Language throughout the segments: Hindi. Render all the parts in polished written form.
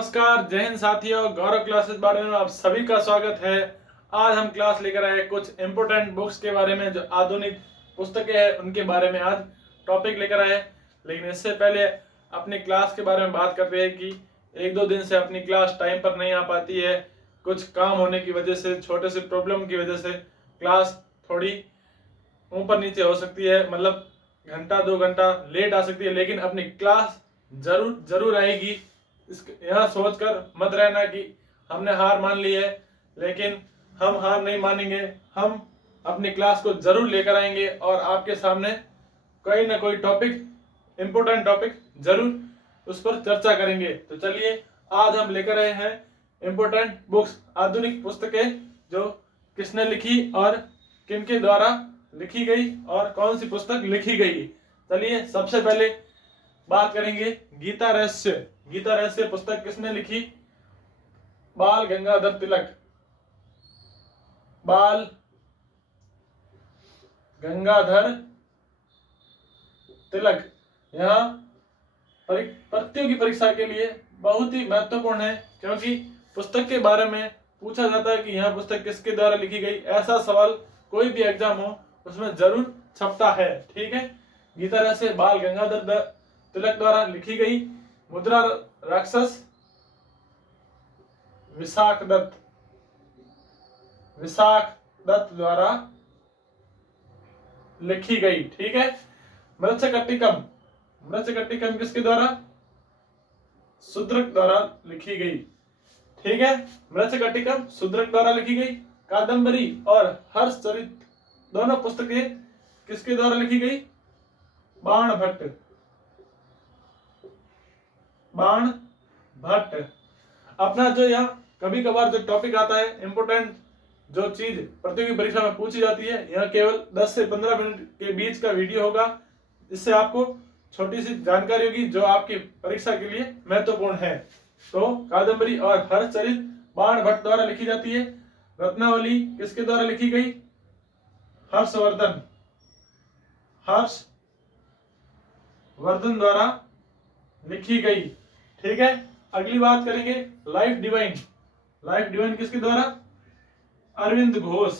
नमस्कार, जय हिंद साथियों। गौरव क्लासेस बारे में आप सभी का स्वागत है। आज हम क्लास लेकर आए कुछ इंपोर्टेंट बुक्स के बारे में, जो आधुनिक पुस्तकें हैं उनके बारे में आज टॉपिक लेकर आए। लेकिन इससे पहले अपनी क्लास के बारे में बात करते हैं कि एक दो दिन से अपनी क्लास टाइम पर नहीं आ पाती है। कुछ काम होने की वजह से, छोटे से प्रॉब्लम की वजह से क्लास थोड़ी ऊपर नीचे हो सकती है, मतलब घंटा 2 घंटा लेट आ सकती है, लेकिन अपनी क्लास जरूर जरूर आएगी। यह सोचकर मत रहना कि हमने हार मान ली है, लेकिन हम हार नहीं मानेंगे। हम अपनी क्लास को जरूर लेकर आएंगे और आपके सामने कोई ना कोई टॉपिक, इंपोर्टेंट टॉपिक जरूर उस पर चर्चा करेंगे। तो चलिए, आज हम लेकर आए हैं इंपोर्टेंट बुक्स, आधुनिक पुस्तकें जो किसने लिखी और किन के द्वारा लिखी गई और कौन सी पुस्तक लिखी गई। चलिए, सबसे पहले बात करेंगे गीता रहस्य। गीता रहस्य पुस्तक किसने लिखी? बाल गंगाधर तिलक। बाल गंगाधर तिलक। यह प्रतियोगी परीक्षा के लिए बहुत ही महत्वपूर्ण है, क्योंकि पुस्तक के बारे में पूछा जाता है कि यह पुस्तक किसके द्वारा लिखी गई। ऐसा सवाल कोई भी एग्जाम हो उसमें जरूर छपता है। ठीक है, गीता रहस्य बाल गंगाधर तिलक द्वारा लिखी गई। मुद्रा राक्षस विशाख दत्त द्वारा लिखी गई। ठीक है, मृच्छकटिकम किसके द्वारा? शूद्रक द्वारा लिखी गई। ठीक है, मृच्छकटिकम शूद्रक द्वारा लिखी गई। कादम्बरी और हर्षचरित दोनों पुस्तकें किसके द्वारा लिखी गई? बाण भट्ट। अपना जो यहाँ कभी कभार जो टॉपिक आता है, इंपोर्टेंट जो चीज प्रतियोगी परीक्षा में पूछी जाती है, यह केवल 10 से 15 मिनट के बीच का वीडियो होगा। इससे आपको छोटी सी जानकारी होगी जो आपकी परीक्षा के लिए महत्वपूर्ण है। तो कादम्बरी और हर्षचरित बाण भट्ट द्वारा लिखी जाती है। रत्नावली किसके द्वारा लिखी गई? हर्षवर्धन द्वारा लिखी गई। ठीक है, अगली बात करेंगे लाइफ डिवाइन किसके द्वारा? अरविंद घोष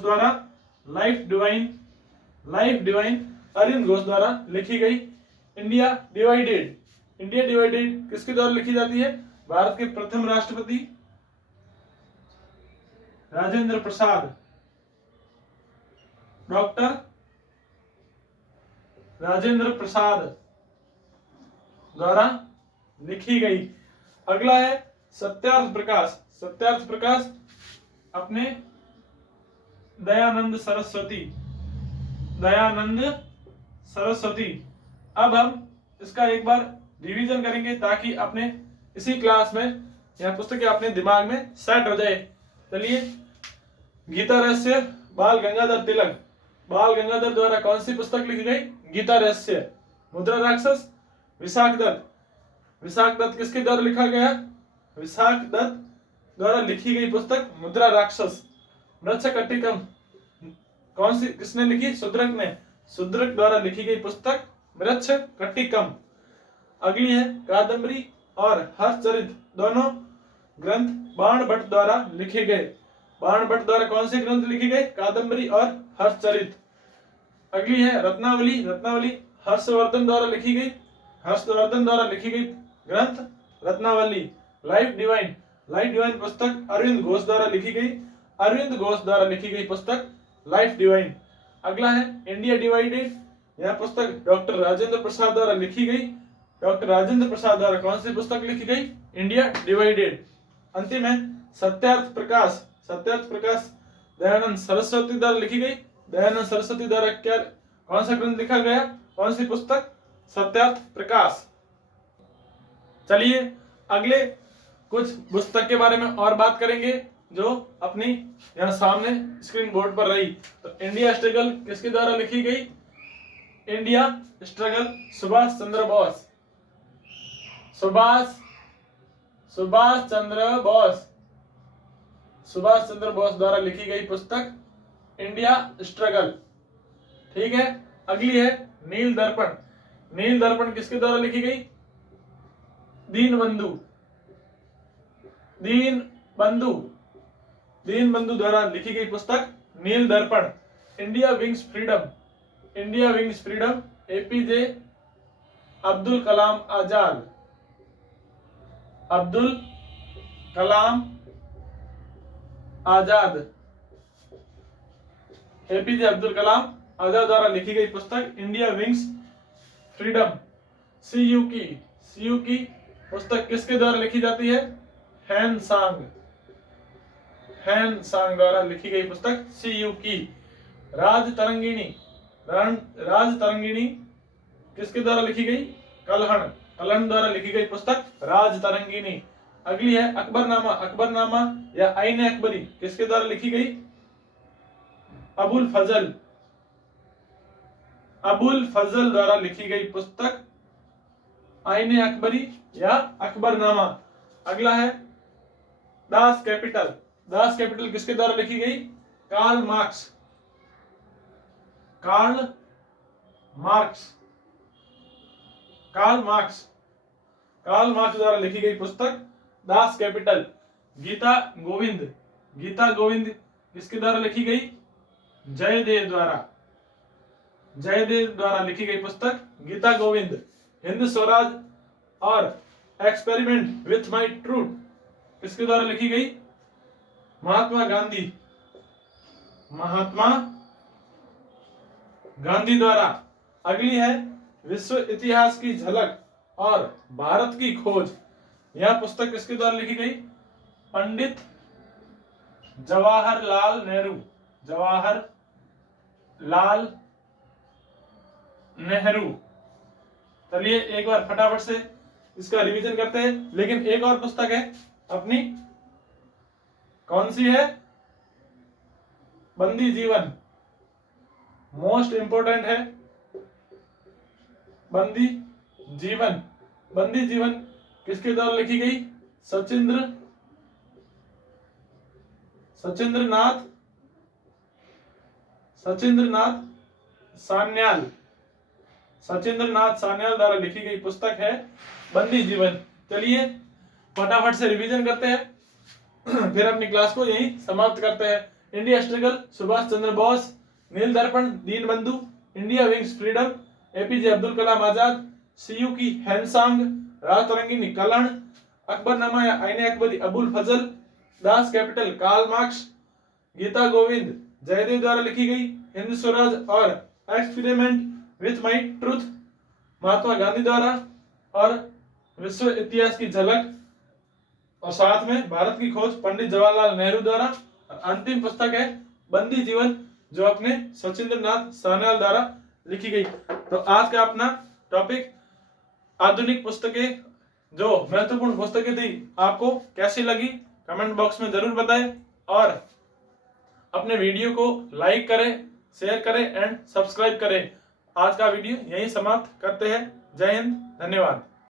द्वारा लाइफ डिवाइन अरविंद घोष द्वारा लिखी गई। इंडिया डिवाइडेड किसके द्वारा लिखी जाती है? भारत के प्रथम राष्ट्रपति राजेंद्र प्रसाद, डॉक्टर राजेंद्र प्रसाद द्वारा लिखी गई। अगला है सत्यार्थ प्रकाश अपने दयानंद सरस्वती। अब हम इसका एक बार रिवीजन करेंगे ताकि अपने इसी क्लास में यह पुस्तकें अपने दिमाग में सेट हो जाए। चलिए, गीता रहस्य बाल गंगाधर द्वारा कौन सी पुस्तक लिखी गई? गीता रहस्य। मुद्रा राक्षस विशाख दत्त किसके द्वारा लिखा गया? विशाख दत्त द्वारा लिखी गई पुस्तक मुद्रा राक्षस। मृच्छकटिकम किसने लिखी? शूद्रक द्वारा लिखी गई पुस्तक मृच्छकटिकम। अगली है कादम्बरी और हर्षचरित दोनों ग्रंथ बाण भट्ट द्वारा लिखे गए। बाण भट्ट द्वारा कौन से ग्रंथ लिखे गए? कादम्बरी और हर्षचरित। अगली है रत्नावली हर्षवर्धन द्वारा लिखी गई ग्रंथ रत्नावली। लाइफ डिवाइन पुस्तक अरविंद घोष द्वारा लिखी गई पुस्तक लाइफ डिवाइन। अगला है इंडिया डिवाइडेड, यह पुस्तक डॉक्टर राजेंद्र प्रसाद द्वारा लिखी गई। डॉक्टर राजेंद्र प्रसाद द्वारा कौन सी पुस्तक लिखी गई? India divided. अंतिम है सत्यार्थ प्रकाश दयानंद सरस्वती द्वारा लिखी गई। दयानंद सरस्वती द्वारा कौन सा ग्रंथ लिखा गया? कौन सी पुस्तक? सत्यार्थ प्रकाश। चलिए, अगले कुछ पुस्तक के बारे में और बात करेंगे जो अपनी यहाँ सामने स्क्रीन बोर्ड पर रही। तो इंडिया स्ट्रगल किसके द्वारा लिखी गई? इंडिया स्ट्रगल सुभाष चंद्र बोस द्वारा लिखी गई पुस्तक इंडिया स्ट्रगल। ठीक है, अगली है नील दर्पण किसके द्वारा लिखी गई? दीनबंधु दीनबंधु दीनबंधु द्वारा लिखी गई पुस्तक Nil Darpan. India wins freedom APJ Abdul Kalam Azad APJ Abdul Kalam Azad द्वारा लिखी गई पुस्तक इंडिया विंग्स फ्रीडम। सीयू की पुस्तक किसके द्वारा लिखी जाती है? हैन सांग द्वारा लिखी गई पुस्तक सीयू की। राज तरंगिणी किसके द्वारा लिखी गई? कलहण द्वारा लिखी गई पुस्तक राज तरंगिणी। अगली है अकबरनामा या आईन अकबरी किसके द्वारा लिखी गई? अबुल फजल द्वारा लिखी गई पुस्तक आईन अकबरी या अकबरनामा। अगला है दास कैपिटल किसके द्वारा लिखी गई? कार्ल मार्क्स द्वारा लिखी गई पुस्तक दास कैपिटल। गीता गोविंद किसके द्वारा लिखी गई? जयदेव द्वारा लिखी गई पुस्तक गीता गोविंद। हिंद स्वराज और एक्सपेरिमेंट विथ माई ट्रूथ किसके द्वारा लिखी गई? महात्मा गांधी द्वारा। अगली है विश्व इतिहास की झलक और भारत की खोज। यह पुस्तक किसके द्वारा लिखी गई? पंडित जवाहरलाल नेहरू। चलिए एक बार फटाफट से इसका रिवीजन करते हैं। लेकिन एक और पुस्तक है अपनी, कौन सी है? बंदी जीवन, मोस्ट इंपोर्टेंट है बंदी जीवन किसके द्वारा लिखी गई? सचिंद्रनाथ सान्याल द्वारा लिखी गई पुस्तक है बंदी जीवन। चलिए फटाफट से रिवीजन करते हैं फिर अपनी क्लास को यहीं समाप्त करते हैं। India struggle Subhash Chandra Bose, Nil Darpan Dinabandhu, India wins freedom APJ Abdul Kalam Azad, Si Yu Ki Hiuen Tsang, Raj Tarangini Kalhan, Akbarnama या Ain Akbari Abul Fazl, Das Kapital Karl Marx, Gita Govind Jayadev द्वारा लिखी गई, हिंद स्वराज और experiment with my truth Mahatma Gandhi द्वारा, और विश्व इतिहास की झलक और साथ में भारत की खोज पंडित जवाहरलाल नेहरू द्वारा। और अंतिम पुस्तक है बंदी जीवन जो अपने सचिंद्रनाथ सान्याल द्वारा लिखी गई। तो आज का अपना टॉपिक आधुनिक पुस्तकें, जो महत्वपूर्ण पुस्तकें थी, आपको कैसी लगी कमेंट बॉक्स में जरूर बताएं और अपने वीडियो को लाइक करें, शेयर करें एंड सब्सक्राइब करें। आज का वीडियो यहीं समाप्त करते हैं। जय हिंद, धन्यवाद।